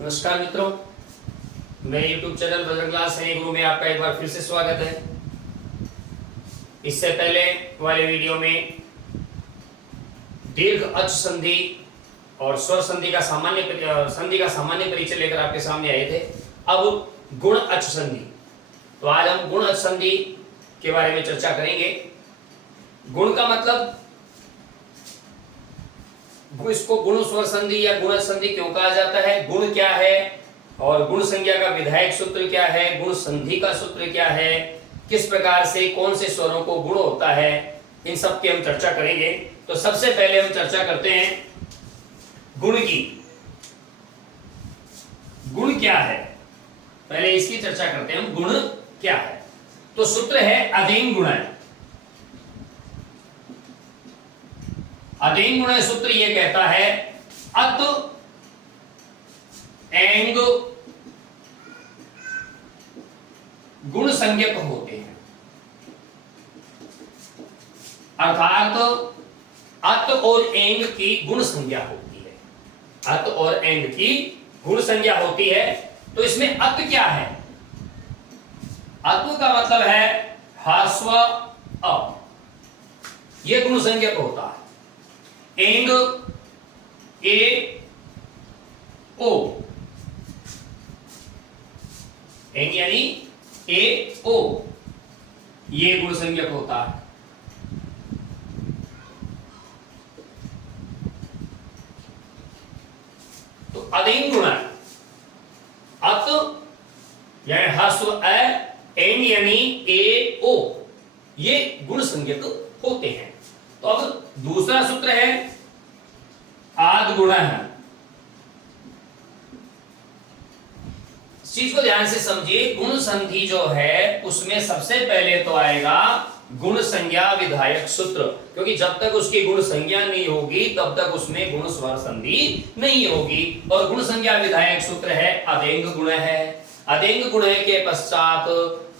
नमस्कार मित्रों, मेरे YouTube चैनल बजरंग क्लास है गुरु में आपका एक बार फिर से स्वागत है। इससे पहले वाले वीडियो में दीर्घ अच संधि और स्वर संधि का सामान्य परिचय लेकर आपके सामने आए थे। अब गुण अच संधि, तो आज हम गुण अच संधि के बारे में चर्चा करेंगे। गुण का मतलब, इसको गुण स्वर संधि या गुण संधि क्यों कहा जाता है, गुण क्या है और गुण संज्ञा का विधायक सूत्र क्या है, गुण संधि का सूत्र क्या है, किस प्रकार से कौन से स्वरों को गुण होता है, इन सब की हम चर्चा करेंगे। तो सबसे पहले हम चर्चा करते हैं गुण की। गुण क्या है, पहले इसकी चर्चा करते हैं हम, गुण क्या है। तो सूत्र है अदेंग गुणन। अदेंग गुणन सूत्र यह कहता है अत एंग गुण संज्ञक होते हैं, अर्थात अत और एंग की गुण संज्ञा होती है। अत और एंग की गुण संज्ञा होती है। तो इसमें अत क्या है, अत का मतलब है ह्रस्व अ, यह गुण संज्ञक होता है। एंग ए ओ, एंग यानी ए ओ, ये गुण संज्ञक होता है। तो अदेंग गुणन, अत यानी ह्रस्व अ, एंग यानी ए ओ, ये गुण संज्ञक होते हैं। तो अब दूसरा सूत्र है आद गुण है। इस चीज को ध्यान से समझिए, गुण संधि जो है उसमें सबसे पहले तो आएगा गुण संज्ञा विधायक सूत्र, क्योंकि जब तक उसकी गुण संज्ञा नहीं होगी तब तक उसमें गुण स्वर संधि नहीं होगी। और गुण संज्ञा विधायक सूत्र है अदेंग गुण है। अदेंग गुण के पश्चात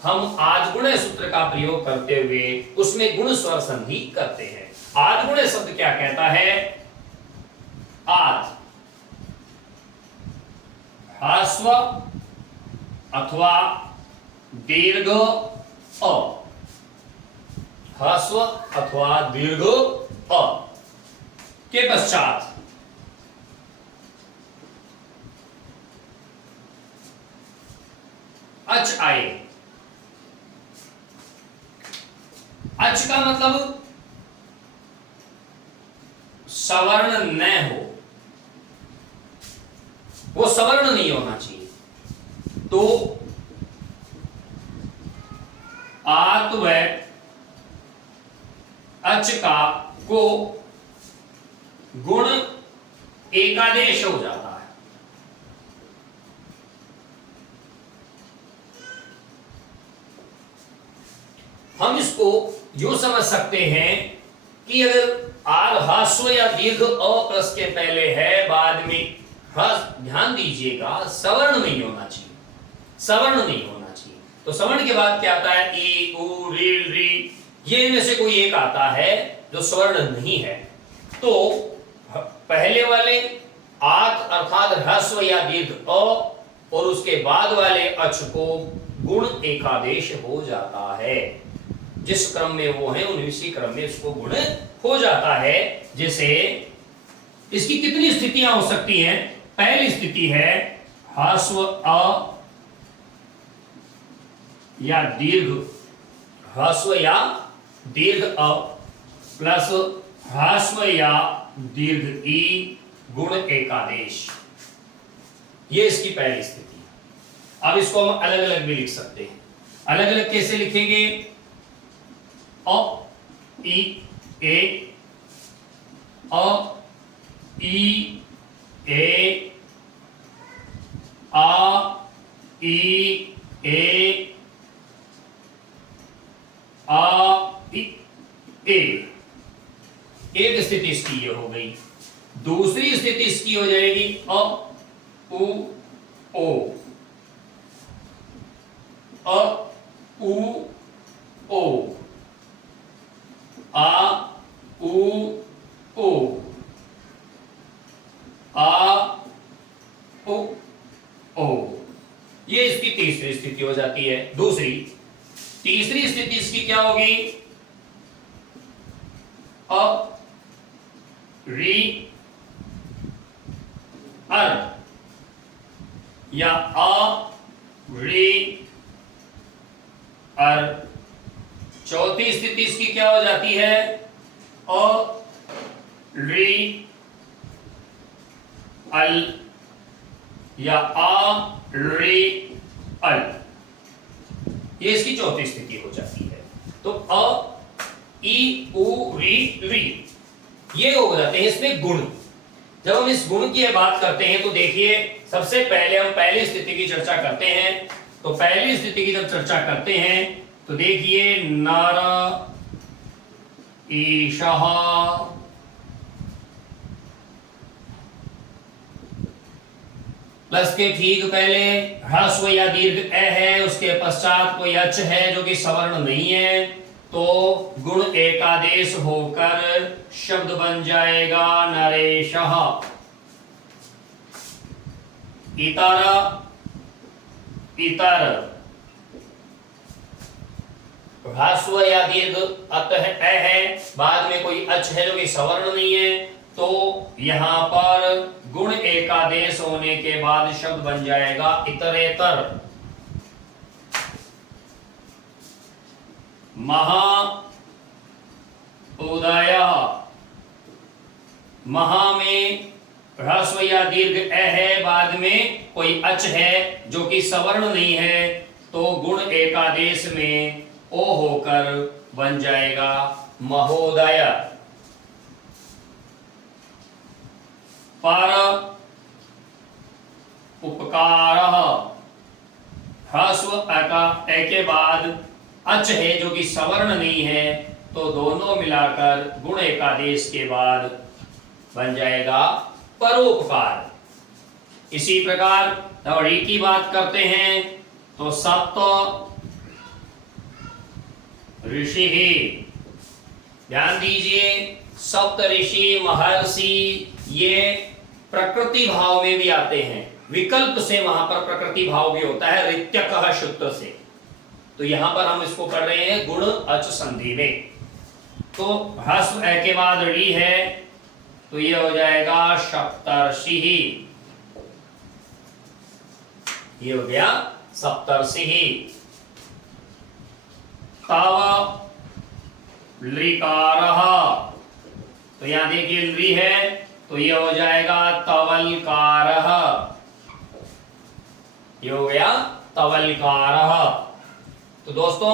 हम आद गुण सूत्र का प्रयोग करते हुए उसमें गुण स्वर संधि करते हैं। आद गुण शब्द क्या कहता है, आद ह्रस्व अथवा दीर्घ अ, ह्रस्व अथवा दीर्घ अ के पश्चात अच आए। अच का मतलब सवर्ण न हो, वो सवर्ण नहीं होना चाहिए। तो आत व अच का को गुण एकादेश हो जाता है। हम इसको यूं समझ सकते हैं कि अगर आर ह्रस्व या दीर्घ अ प्लस के पहले है, बाद में ध्यान दीजिएगा सवर्ण नहीं होना चाहिए, सवर्ण नहीं होना चाहिए। तो सवर्ण के बाद क्या आता है, ई उ री री, ये इनमें से कोई एक आता है जो स्वर्ण नहीं है। तो पहले वाले आत अर्थात ह्रस्व या दीर्घ अ और उसके बाद वाले अच को गुण एकादेश हो जाता है। जिस क्रम में वो है उसी क्रम में इसको गुण हो जाता है। जैसे इसकी कितनी स्थितियां हो सकती हैं, पहली स्थिति है ह्रस्व अ या दीर्घ, ह्रस्व या दीर्घ अ प्लस ह्रस्व या दीर्घ ई गुण एकादेश, ये इसकी पहली स्थिति है। अब इसको हम अलग अलग भी लिख सकते हैं। अलग अलग कैसे लिखेंगे, अ ई ए, अ ई ए, आ ई ए, आ ई ए, एक स्थिति इसकी ये हो गई। दूसरी स्थिति इसकी हो जाएगी अ उ ओ, अ उ ओ, आ उ ओ, आ उ ओ। ये इसकी तीसरी स्थिति हो जाती है। दूसरी तीसरी स्थिति इसकी क्या होगी? अ री अर या अ री अर। चौथी स्थिति इसकी क्या हो जाती है? अ री अल या आ रे अल। ये इसकी चौथी स्थिति हो जाती है। तो अ ई उ री री ये हो जाते हैं इसमें गुण। जब हम इस गुण की बात करते हैं तो देखिए, सबसे पहले हम पहली स्थिति की चर्चा करते हैं। तो पहली स्थिति की जब चर्चा करते हैं तो देखिए, नर ईशः प्लस के ठीक पहले ह्रस्व या दीर्घ ए है, उसके पश्चात कोई अच है जो कि सवर्ण नहीं है, तो गुण एकादेश होकर शब्द बन जाएगा नरेशः। इतर इतर ह्रस्व या दीर्घ अतः ए है, बाद में कोई अच है जो कि सवर्ण नहीं है, तो यहां पर गुण एकादेश होने के बाद शब्द बन जाएगा इतरेतर। महा उदय, महा में ह्रस्व या दीर्घ ए है, बाद में कोई अच है जो कि सवर्ण नहीं है, तो गुण एकादेश में ओ होकर बन जाएगा महोदय। पर उपकार, ह्रस्व ए के बाद अच है जो कि सवर्ण नहीं है, तो दोनों मिलाकर गुण एकादेश के बाद बन जाएगा परोपकार। इसी प्रकार री की बात करते हैं तो सप्त ऋषि, ध्यान दीजिए, सप्त ऋषि महर्षि ये प्रकृति भाव में भी आते हैं। विकल्प से वहां पर प्रकृति भाव भी होता है, ऋत्यकः सूत्र से। तो यहां पर हम इसको कर रहे हैं गुण अच संधि में। तो ह्रस्व ए के बाद री है, तो ये हो जाएगा सप्तर्षि। ये हो गया सप्तर्षि। तव लृकारः, तो यहां देखिए लृ है, तो ये हो जाएगा तवलकारः। ये हो गया तवलकारः। तो दोस्तों,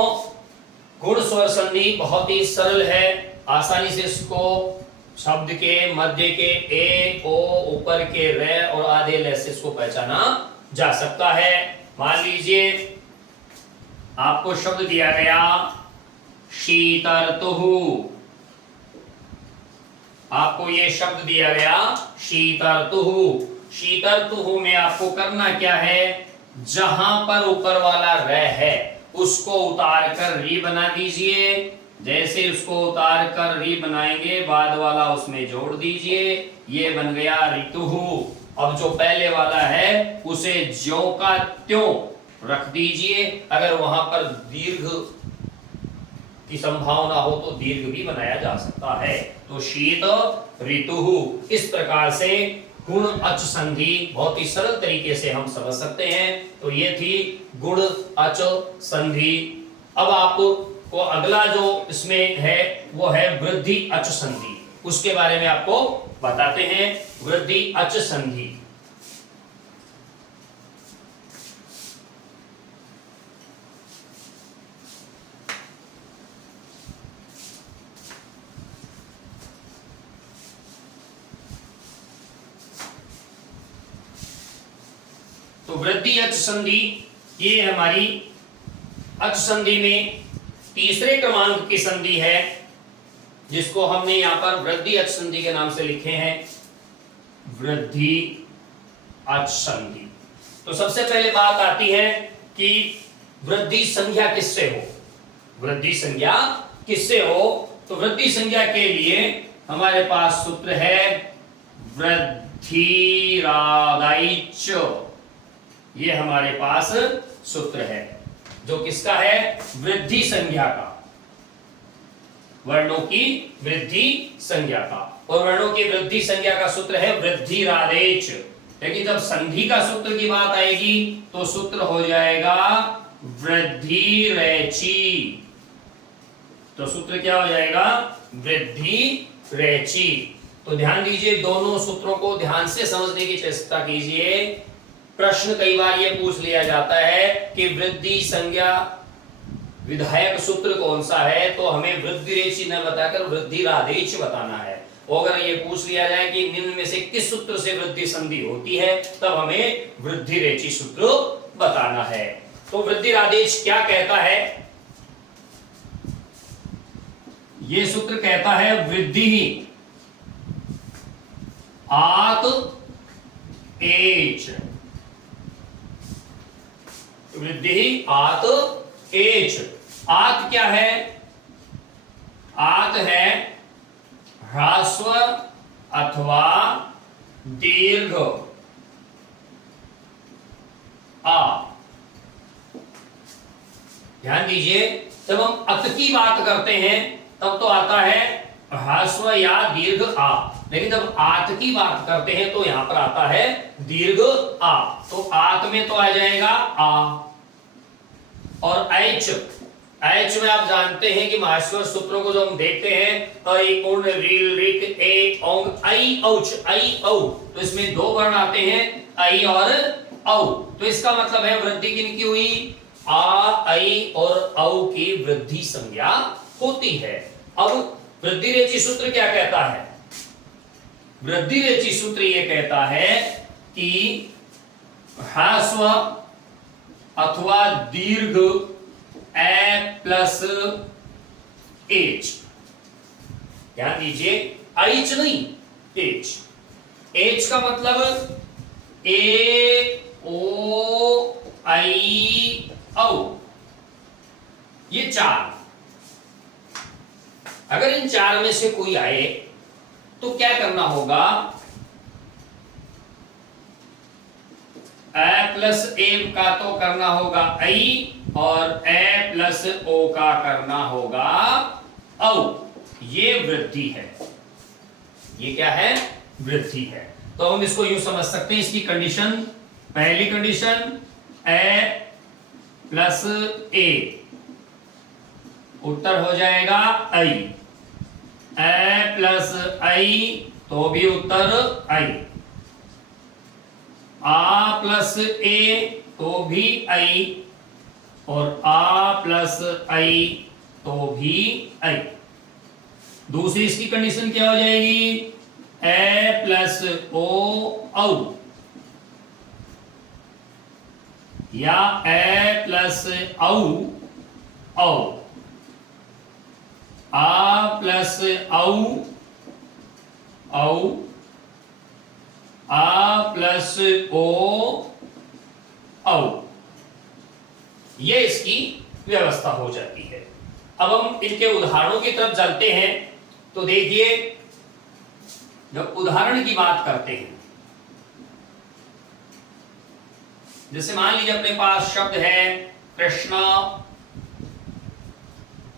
गुण स्वर संधि बहुत ही सरल है, आसानी से इसको शब्द के मध्य के ए ओ, ऊपर के रे और आधे ले से इसको पहचाना जा सकता है। मान लीजिए आपको शब्द दिया गया शीतर्तुः, आपको ये शब्द दिया गया शीतर्तुः। शीतर्तुः में आपको करना क्या है, जहां पर ऊपर वाला र है उसको उतार कर री बना दीजिए। जैसे उसको उतार कर री बनाएंगे, बाद वाला उसमें जोड़ दीजिए, ये बन गया ऋतुः। अब जो पहले वाला है उसे ज्यों का त्यों रख दीजिए। अगर वहां पर दीर्घ की संभावना हो तो दीर्घ भी बनाया जा सकता है। तो शीत ऋतुः, इस प्रकार से गुण अच संधि बहुत ही सरल तरीके से हम समझ सकते हैं। तो ये थी गुण अच संधि। अब आपको अगला जो इसमें है वो है वृद्धि अच संधि, उसके बारे में आपको बताते हैं। वृद्धि अच संधि, तो वृद्धि अच संधि ये हमारी अच संधि में तीसरे क्रमांक की संधि है, जिसको हमने यहां पर वृद्धि अच संधि के नाम से लिखे हैं, वृद्धि अच संधि। तो सबसे पहले बात आती है कि वृद्धि संज्ञा किससे हो, वृद्धि संज्ञा किससे हो। तो वृद्धि संज्ञा के लिए हमारे पास सूत्र है वृद्धिरादायिच। ये हमारे पास सूत्र है जो किसका है, वृद्धि संज्ञा का, वर्णों की वृद्धि संज्ञा का। और वर्णों की वृद्धि संज्ञा का सूत्र है वृद्धिरादेश। लेकिन जब संधि का सूत्र की बात आएगी तो सूत्र हो जाएगा वृद्धिरेचि। तो सूत्र क्या हो जाएगा, वृद्धिरेचि। तो ध्यान दीजिए, दोनों सूत्रों को ध्यान से समझने की चेष्टा कीजिए। प्रश्न कई बार ये पूछ लिया जाता है कि वृद्धि संज्ञा विधायक सूत्र कौन सा है, तो हमें वृद्धिरेचि न बताकर वृद्धिरादेश बताना है। और अगर ये पूछ लिया जाए कि निम्न में से किस सूत्र से वृद्धि संधि होती है, तब हमें वृद्धिरेचि सूत्र बताना है। तो वृद्धिरादेश क्या कहता है, ये सूत्र कहता है वृद्धि आत एच, वृद्धि आत एच। आत क्या है, आत है ह्रास्व अथवा दीर्घ आ। ध्यान दीजिए, जब हम अत की बात करते हैं तब तो आता है ह्रास्व या दीर्घ आ, लेकिन जब आत की बात करते हैं तो यहां पर आता है दीर्घ आ। तो आत में तो आ जाएगा आ। और एच, एच में आप जानते हैं कि माहेश्वर सूत्रों को जो हम देखते हैं ऐ उण रील रिक ए औंग ऐ औच ऐ औ, तो इसमें दो वर्ण आते हैं ऐ और औ। तो इसका मतलब है वृद्धि किनकी हुई, आ ऐ और औ की वृद्धि संज्ञा होती है। अब वृद्धिरेचि सूत्र क्या कहता है, वृद्धिरेचि सूत्र ये कहता है कि ह्रास्व अथवा दीर्घ ए प्लस एच। ध्यान दीजिए, एच नहीं एच। एच का मतलब ए ओ आई औ, ये चार। अगर इन चार में से कोई आए तो क्या करना होगा, ए प्लस ए का तो करना होगा आई, और ए प्लस ओ का करना होगा औ। ये वृद्धि है, ये क्या है, वृद्धि है। तो हम इसको यूं समझ सकते हैं, इसकी कंडीशन, पहली कंडीशन ए प्लस ए, उत्तर हो जाएगा आई। ए प्लस आई तो भी उत्तर आई। आ प्लस ए तो भी आई, और आ प्लस आई तो भी आई। दूसरी इसकी कंडीशन क्या हो जाएगी, ए प्लस ओ औ, या ए प्लस औ औ, आ प्लस औ औ, आ प्लस ओ औ। ये इसकी व्यवस्था हो जाती है। अब हम इनके उदाहरणों की तरफ चलते हैं। तो देखिए, जब उदाहरण की बात करते हैं, जैसे मान लीजिए अपने पास शब्द है कृष्ण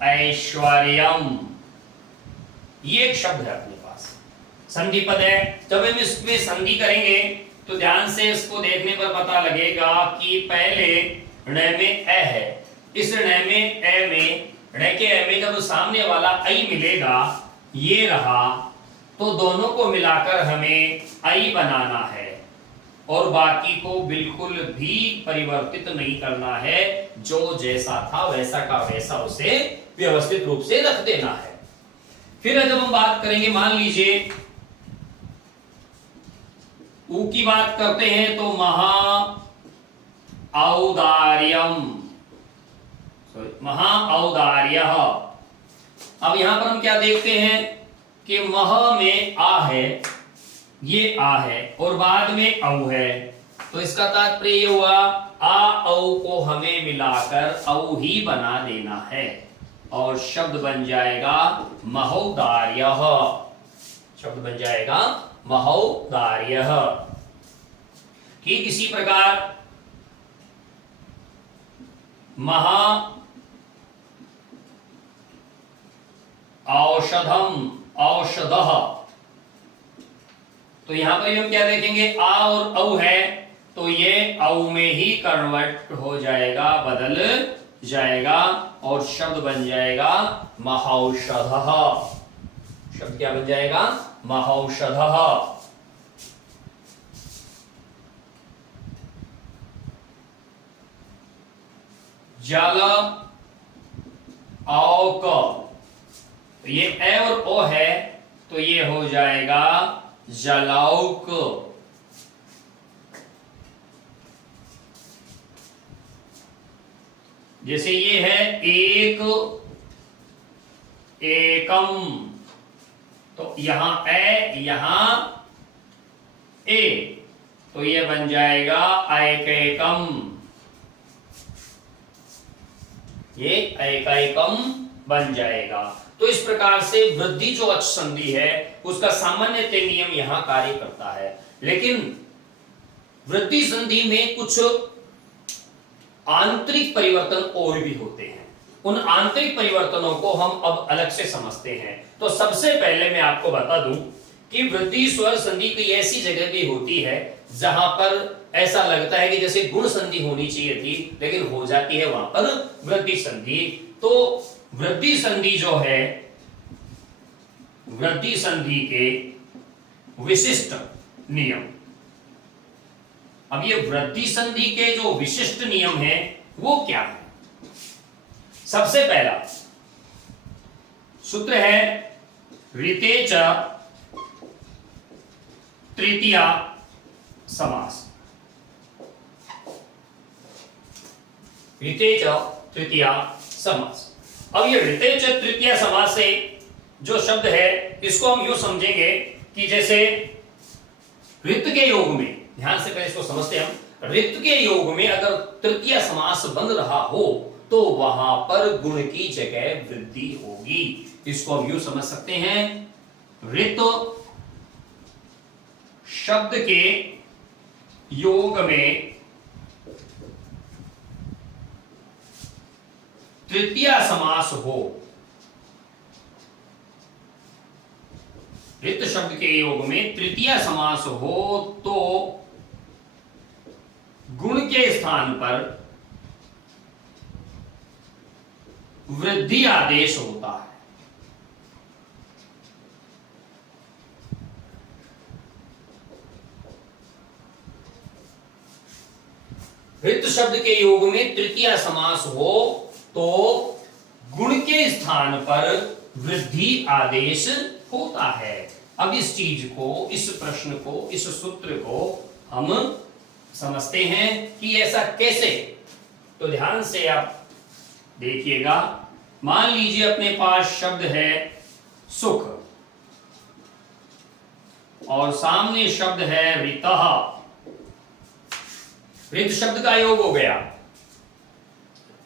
ऐश्वर्यम, ये एक शब्द है अपने पास, संधि पद है। जब हम इसमें संधि करेंगे तो ध्यान से इसको देखने पर पता लगेगा कि पहले ण में ए है, इस ण में ए में, ण के ए में जब सामने वाला आई मिलेगा, ये रहा, तो दोनों को मिलाकर हमें आई बनाना है, और बाकी को बिल्कुल भी परिवर्तित नहीं करना है। जो जैसा था वैसा का वैसा उसे व्यवस्थित रूप से रख देना है। फिर जब हम बात करेंगे, मान लीजिए ऊ की बात करते हैं तो महा औदार्यम, महा औदार्य। अब यहां पर हम क्या देखते हैं कि मह में आ है, ये आ है, और बाद में औ है, तो इसका तात्पर्य ये हुआ आ औ को हमें मिलाकर औ ही बना देना है, और शब्द बन जाएगा महोदार्य। शब्द बन जाएगा महोदार्य। ठीक इसी प्रकार महा औषधम औषधः। तो यहां पर हम क्या देखेंगे, आ और औ है तो ये औ में ही कन्वर्ट हो जाएगा, बदल जाएगा और शब्द बन जाएगा महौषधः। शब्द क्या बन जाएगा, महौषधः। जल औक, तो ये ए और ओ है तो ये हो जाएगा जलौक। जैसे ये है एक एकम, तो यहां ए यहां ए, तो ये बन जाएगा ऐकैकम। ये ऐकैकम बन जाएगा। तो इस प्रकार से वृद्धि जो अच संधि है उसका सामान्यतः नियम यहां कार्य करता है। लेकिन वृद्धि संधि में कुछ आंतरिक परिवर्तन और भी होते हैं। उन आंतरिक परिवर्तनों को हम अब अलग से समझते हैं। तो सबसे पहले मैं आपको बता दूं कि वृद्धि स्वर संधि की ऐसी जगह भी होती है जहां पर ऐसा लगता है कि जैसे गुण संधि होनी चाहिए थी, लेकिन हो जाती है वहां पर वृद्धि संधि। तो वृद्धि संधि जो है, वृद्धि संधि के विशिष्ट नियम। अब ये वृद्धि संधि के जो विशिष्ट नियम है वो क्या है। सबसे पहला सूत्र है ऋते च तृतीया समास। ऋते च तृतीया समास। अब ये ऋते च तृतीया समास से जो शब्द है इसको हम यूं समझेंगे कि जैसे ऋत के योग में, ध्यान से पहले इसको समझते हैं हम, ऋत के योग में अगर तृतीया समास बन रहा हो तो वहां पर गुण की जगह वृद्धि होगी। इसको हम यूं समझ सकते हैं, ऋत शब्द के योग में तृतीया समास हो, ऋत शब्द के योग में तृतीया समास हो तो गुण के स्थान पर वृद्धि आदेश होता है। ऋत शब्द के योग में तृतीया समास हो तो गुण के स्थान पर वृद्धि आदेश होता है। अब इस चीज को, इस प्रश्न को, इस सूत्र को हम समझते हैं कि ऐसा कैसे। तो ध्यान से आप देखिएगा, मान लीजिए अपने पास शब्द है सुख और सामने शब्द है ऋतः। ऋत शब्द का योग हो गया,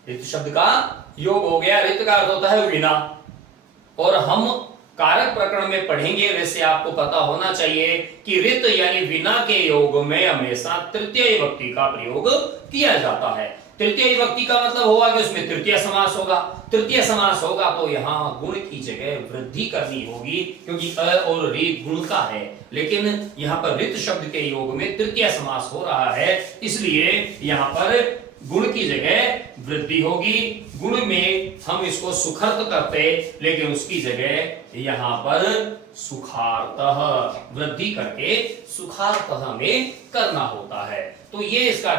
ऋत शब्द का योग हो गया। ऋत का अर्थ होता है विना, और हम कारक प्रकरण में पढ़ेंगे, वैसे आपको पता होना चाहिए कि ऋत यानी विना के योग में हमेशा तृतीय विभक्ति का प्रयोग किया जाता है। तृतीय विभक्ति का मतलब होगा कि उसमें तृतीय समास होगा। तृतीय समास होगा तो यहां गुण की जगह वृद्धि करनी होगी, क्योंकि अ और रि गुण का है, लेकिन यहां पर ऋत शब्द के योग में तृतीय समास हो रहा है, इसलिए यहां पर गुण की जगह वृद्धि होगी। गुण में हम इसको सुखर्त करते, लेकिन उसकी जगह यहां पर सुखार्तः, वृद्धि करके सुखार्तः में करना होता है। तो ये इसका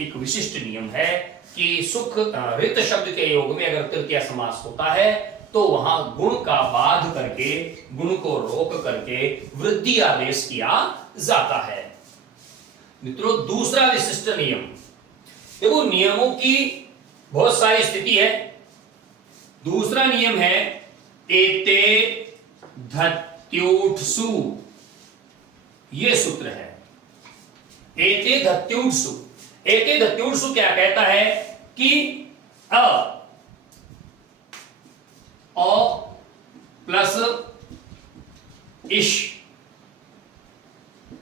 एक विशिष्ट नियम है कि सुख ऋत शब्द के योग में अगर तृतीय समास होता है तो वहां गुण का बाध करके, गुण को रोक करके वृद्धि आदेश किया जाता है। मित्रों, दूसरा विशिष्ट नियम, देखो नियमों की बहुत सारी स्थिति है। दूसरा नियम है एते धत्यूट्सु, ये सूत्र है एते धत्यूट्सु। एते धत्यूट्सु क्या कहता है कि अ प्लस इश,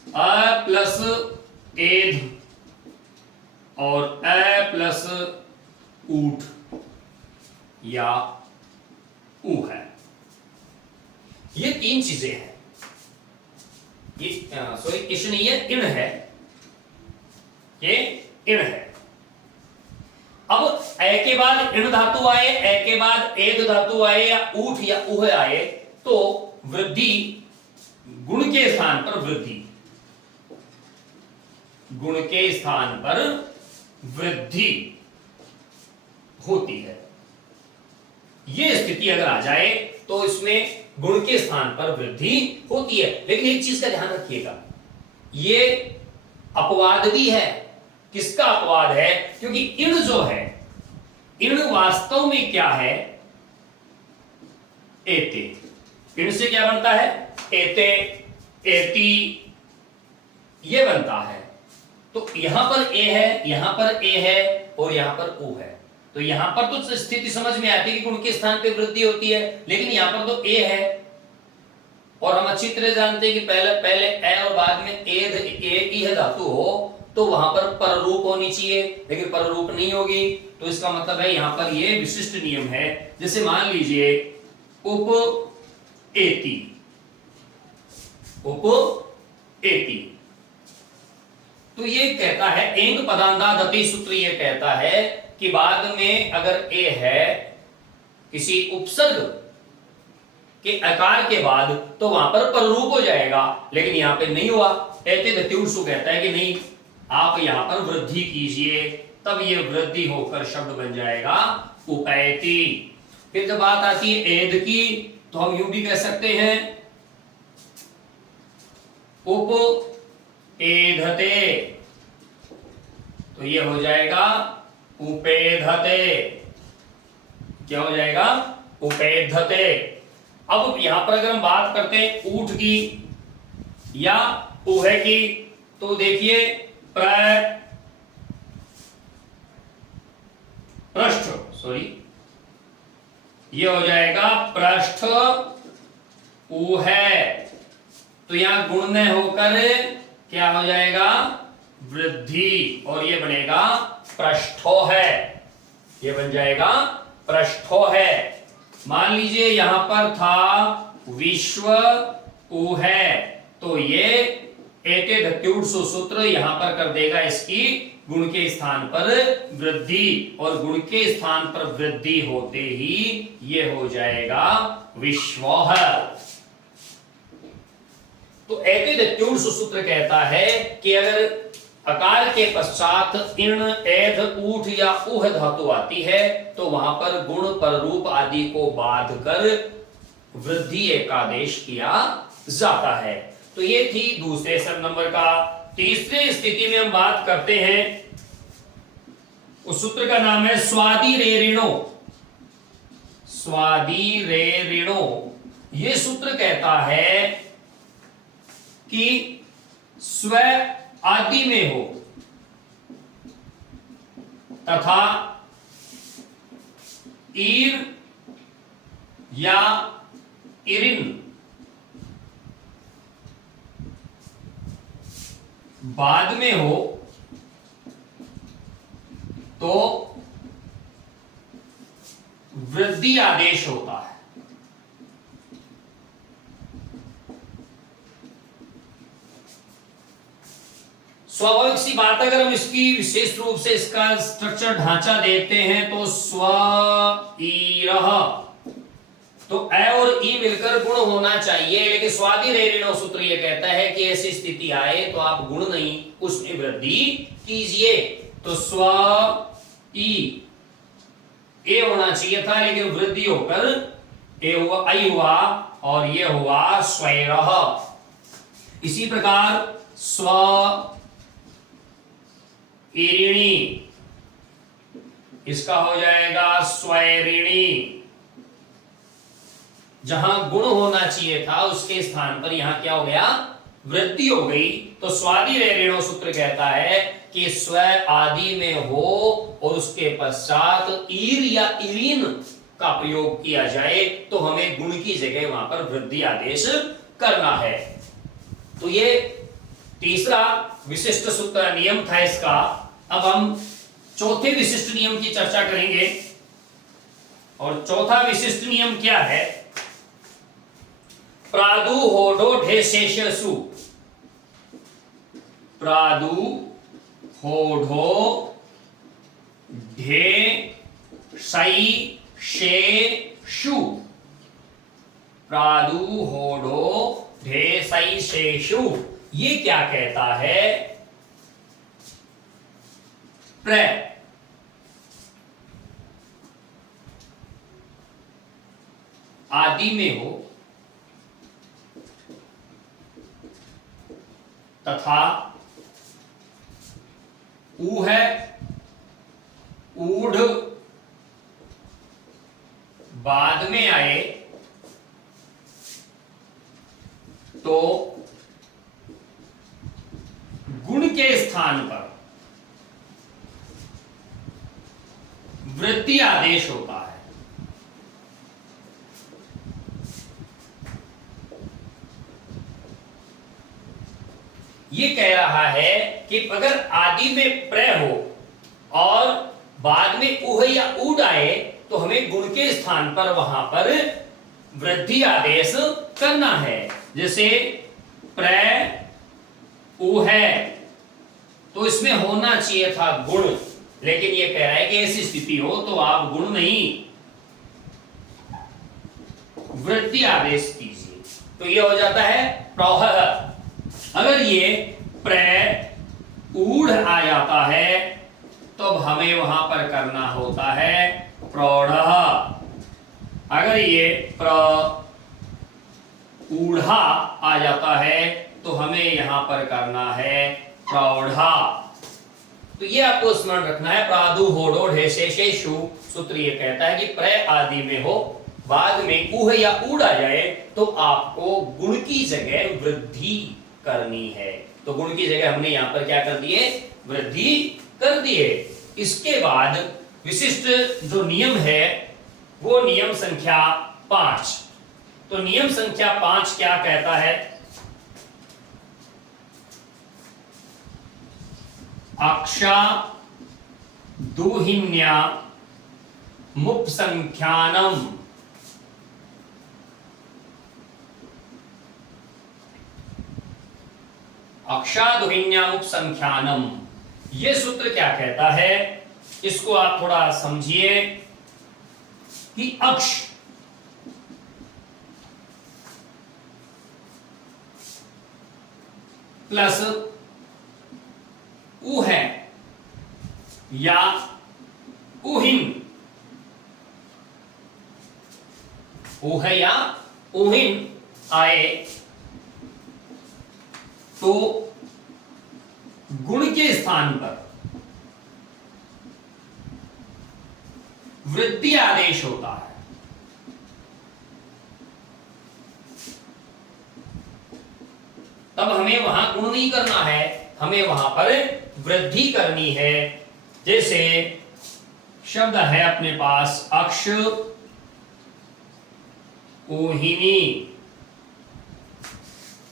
अ प्लस एध और अ प्लस ऊठ या ऊ है। ये तीन चीजें हैं। ये सॉरी इश नहीं है, इण है, ये इण है। अब ए के बाद इण धातु आए, ए के बाद एद धातु आए या ऊठ या उह आए तो वृद्धि गुण के स्थान पर वृद्धि, गुण के स्थान पर वृद्धि होती है। यह स्थिति अगर आ जाए तो इसमें गुण के स्थान पर वृद्धि होती है। लेकिन एक चीज का ध्यान रखिएगा, यह अपवाद भी है। किसका अपवाद है? क्योंकि इण जो है, इण वास्तव में क्या है? एते। इण से क्या बनता है? एते, एती, ये बनता है। तो यहां पर ए है, यहां पर ए है और यहां पर ऊ है। तो यहां पर तो स्थिति समझ में आती है कि गुण के स्थान पे वृद्धि होती है, लेकिन यहां पर तो ए है और हम अच्छी तरह जानते हैं कि पहले ए और बाद में एद ए धातु हो तो वहां पर पररूप होनी चाहिए, लेकिन पररूप नहीं होगी। तो इसका मतलब है यहां पर ये विशिष्ट नियम है। जैसे मान लीजिए उप एति, उप एति, तो ये कहता है एंग पदांतादपि सूत्र ये कहता है कि बाद में अगर ए है किसी उपसर्ग के आकार के बाद तो वहां पर पररूप हो जाएगा, लेकिन यहां पे नहीं हुआ। एते दत्युर्सु कहता है कि नहीं, आप यहां पर वृद्धि कीजिए, तब ये वृद्धि होकर शब्द बन जाएगा उपैति। फिर जब बात आती है एद की तो हम यूं भी कह सकते हैं उप एधते, तो ये हो जाएगा उपेधते। क्या हो जाएगा? उपेधते। अब यहां पर अगर हम बात करते हैं ऊठ की या ऊहे की तो देखिए पृष्ठ, सॉरी ये हो जाएगा पृष्ठ ऊहे। तो यहां गुणन होकर क्या हो जाएगा? वृद्धि, और ये बनेगा पृष्ठो है, ये बन जाएगा पृष्ठो है। मान लीजिए यहां पर था विश्व ऊहे, तो ये एते दत्युर्सु सूत्र यहां पर कर देगा इसकी गुण के स्थान पर वृद्धि, और गुण के स्थान पर वृद्धि होते ही ये हो जाएगा विश्वः। तो एते दत्युर्सु सूत्र कहता है कि अगर अकार के पश्चात इण, एध, ऊठ या उह धातु आती है तो वहां पर गुण, पररूप आदि को बाध कर वृद्धि एकादेश किया जाता है। तो ये थी दूसरे सब नंबर का। तीसरे स्थिति में हम बात करते हैं, उस सूत्र का नाम है स्वादि रे ऋणो। स्वादि रे ऋणो, ये सूत्र कहता है कि स्व आदि में हो तथा ईर या इरिन बाद में हो तो वृद्धि आदेश होता है। स्वाभाविक सी बात, अगर हम इसकी विशेष रूप से इसका स्ट्रक्चर ढांचा देखते हैं तो स्व ईरः, तो ए और ई मिलकर गुण होना चाहिए, लेकिन स्वादि रे ऋणो सूत्र ये कहता है कि ऐसी स्थिति आए तो आप गुण नहीं उसमें वृद्धि कीजिए। तो स्व ई ए होना चाहिए था, लेकिन वृद्धि होकर ए हुआ, आई हुआ, और ये हुआ स्वैरः। इसी प्रकार स्व ईरिणी, इसका हो जाएगा स्वैरिणी। जहां गुण होना चाहिए था उसके स्थान पर यहां क्या हो गया? वृद्धि हो गई। तो स्वादि रे ऋणो सूत्र कहता है कि स्व आदि में हो और उसके पश्चात ईर या इरीन का प्रयोग किया जाए तो हमें गुण की जगह वहां पर वृद्धि आदेश करना है। तो ये तीसरा विशिष्ट सूत्र नियम था इसका। अब हम चौथे विशिष्ट नियम की चर्चा करेंगे। और चौथा विशिष्ट नियम क्या है? प्रादु होडो ढे शेषसु। प्रादु होढो ढे सई शे शु। प्रादु होढो ढे सई शे शु। ये क्या कहता है? प्र आदि में हो तथा ऊ है ऊढ़ बाद में आए तो गुण के स्थान पर वृद्धि आदेश होता है। ये कह रहा है कि अगर आदि में प्र हो और बाद में उह या ऊड आए तो हमें गुण के स्थान पर वहां पर वृद्धि आदेश करना है। जैसे प्र उ है तो इसमें होना चाहिए था गुण, लेकिन ये कह रहा है कि ऐसी स्थिति हो तो आप गुण नहीं वृद्धि आदेश कीजिए, तो ये हो जाता है प्रौह। अगर ये प्र ऊढ़ आ जाता है तो हमें वहां पर करना होता है प्रौढ़। अगर ये प्र ऊढ़ा आ जाता है तो हमें यहां पर करना है प्रौढ़ा। तो ये आपको स्मरण रखना है। प्रादु होडो ढे शे शे शु। सूत्र ये कहता है कि प्र आदि में हो बाद में उह या ऊढ़ आ जाए तो आपको गुण की जगह वृद्धि करनी है। तो गुण की जगह हमने यहां पर क्या कर दिए? वृद्धि कर दिए। इसके बाद विशिष्ट जो नियम है वो नियम संख्या 5। तो नियम संख्या 5 क्या कहता है? अक्षा दुहिन्या मुपसंख्यानम। अक्षादुहिन्यामुपसंख्यानम। ये सूत्र क्या कहता है? इसको आप थोड़ा समझिए कि अक्ष प्लस उ है या उहिन, उ है या उहिन आए तो गुण के स्थान पर वृद्धि आदेश होता है। तब हमें वहां गुण नहीं करना है, हमें वहां पर वृद्धि करनी है। जैसे शब्द है अपने पास अक्ष ओहिनी।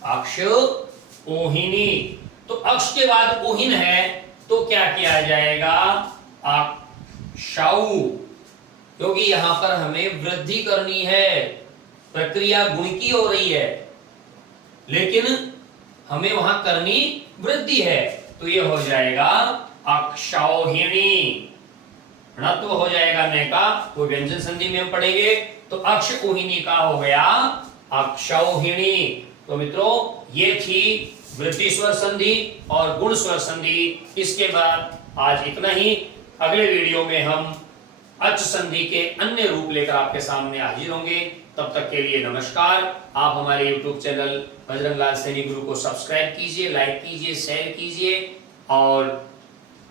अक्ष ओहिनी, तो अक्ष के बाद ओहिन है तो क्या किया जाएगा? अक्षौ, क्योंकि यहां पर हमें वृद्धि करनी है। प्रक्रिया गुण की हो रही है लेकिन हमें वहां करनी वृद्धि है, तो ये हो जाएगा अक्षौहिणी। णत्व हो जाएगा न का, कोई व्यंजन संधि में हम पढ़ेंगे। तो अक्ष ओहिनी का हो गया अक्षौहिणी। तो मित्रों ये थी वृद्धि स्वर संधि और गुण स्वर संधि। इसके बाद आज इतना ही। अगले वीडियो में हम अच संधि के अन्य रूप लेकर आपके सामने हाजिर होंगे। तब तक के लिए नमस्कार। आप हमारे YouTube चैनल बजरंग लाल सैनी गुरु को सब्सक्राइब कीजिए, लाइक कीजिए, शेयर कीजिए और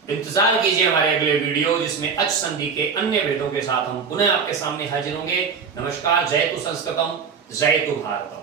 इंतजार कीजिए हमारे अगले वीडियो जिसमें अच संधि के अन्य वेदों के साथ हम पुनः आपके सामने हाजिर होंगे। नमस्कार। जय तु संस्कृतम, जय तु भारतम।